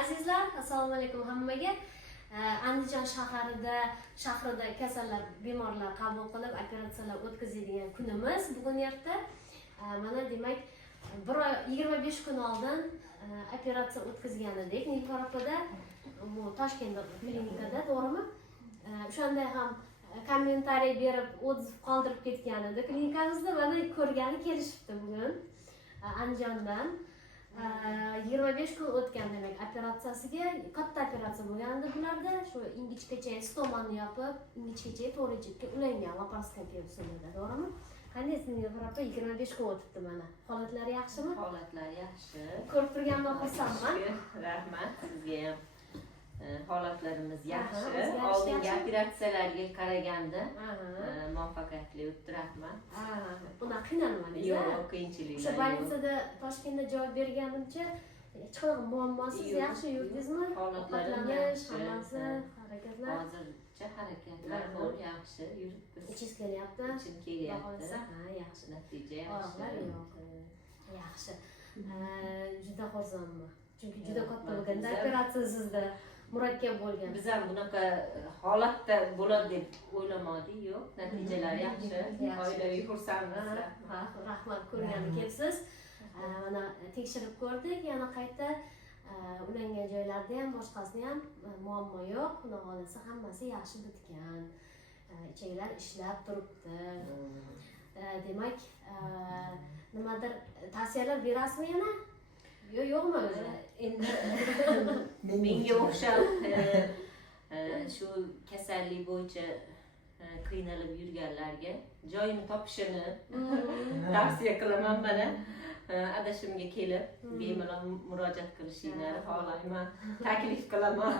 azizlar, assalomu alaykum hammaga. Andijon shahrida kasallar, bemorlar qabul qilib operatsiyalar o'tkazadigan kunimiz bugun erta. Mana demak 25 kun oldin operatsiya o'tkazgan edik Nilufar opada, bu Toshkent klinikada, to'g'rimi? O'shanda ham kommentariy berib, otziv qoldirib ketgan edi klinikamizda. Mana ko'rgani kelishibdi bugun Andijondan. 25 kun o'tgan demak operatsiyasiga. Katta operatsiya bo'lgan edi bularda. Shu ingichkacha stomani yopib, ingichkacha to'g'richikka ulangan laparoskopiya usulida, to'g'rimi? Qanday Nilufar opa, 25 kun o'tibdi mana. Holatlari yaxshimi? Holatlari yaxshi. Ko'rib turganman, xursandman. Rahmat sizga ham. Holatlarimiz yaxshi. Oldingi operatsiyalarga qaraganda muvaffaqiyatli o'tdi, rahmat. Buna qiynalmadingiz? Yo'q, qiyinchiliklar yo'q. O'sha больницada Toshkentda javob berganimcha, hech qanaqa muammosiz yaxshi yurdingizmi? Holatlarim yaxshi. Hammasi, harakatlar. Hozircha harakatlar bor, yaxshi yuribmiz. Ichingiz kelyapti? Ichim kelyapti. Ha, yaxshi. Natija Oyoqlar yaxshi. yo'q. Yaxshi. Juda xursandman. Chunki juda katta bo'lganda operatsiya sizda murakkab bo'lgan. Biz ham bunaqa holatda bo'ladi deb o'ylamadik, yo'q. Natijalari yaxshi. Oilaviy xursandmiz. Rahmat, ko'rgani kelibsiz. Mana tekshirib ko'rdik, yana qayta ulangan joylarda ham boshqasida ham muammo yo'q. Xudo xolasa hammasi yaxshi bitgan. Ichaklar ishlab turibdi. Demak, nimadir tavsiyalar berasizmi yana? Yo'qmi o'zi? Endi menga o'xshab shu kasallik bo'yicha qiynalib yurganlarga joyini topishini tavsiya qilaman. Mana adashimga kelib bemalol murojaat qilishinglarni xohlayman, taklif qilaman.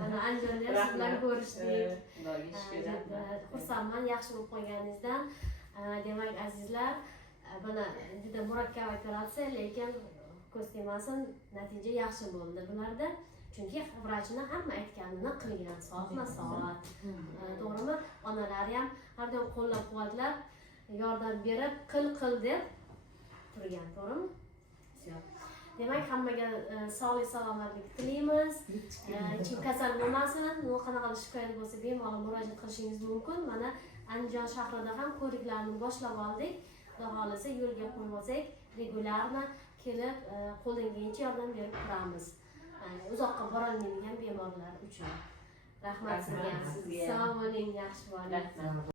Mana Andijonda ham sizlar ko'rishdik. Xudoga shukr. Xursandman yaxshi bo'lib qolganingizdan. Demak azizlar, mana juda murakkab operatsiya, lekin ko'z tegmasin, natija yaxshi bo'ldi bularda. Chunki vrachni hamma aytganini qilgan, soatma-soat. To'g'rimi? Onalar ham har doim qo'llab-quvvatlab, yordam berib, qil deb turgan, to'g'rimi? Demak, hammaga sog'lik salomatlik tilaymiz. Hech kim kasal bo'lmasin. Qanaqa shikoyat bo'lsa bemalol murojaat qilishingiz mumkin. Mana Andijon shahrida ham ko'riklarni boshlab oldik. Xudo xolasa yo'lga qo'yib olsak, regularno kelib qo'ldan kelgancha yordam berib turamiz. Uzoqqa borolmaydigan bemorlar uchun. Rahmat sizga. Sog' bo'ling, yaxshi bo'ling.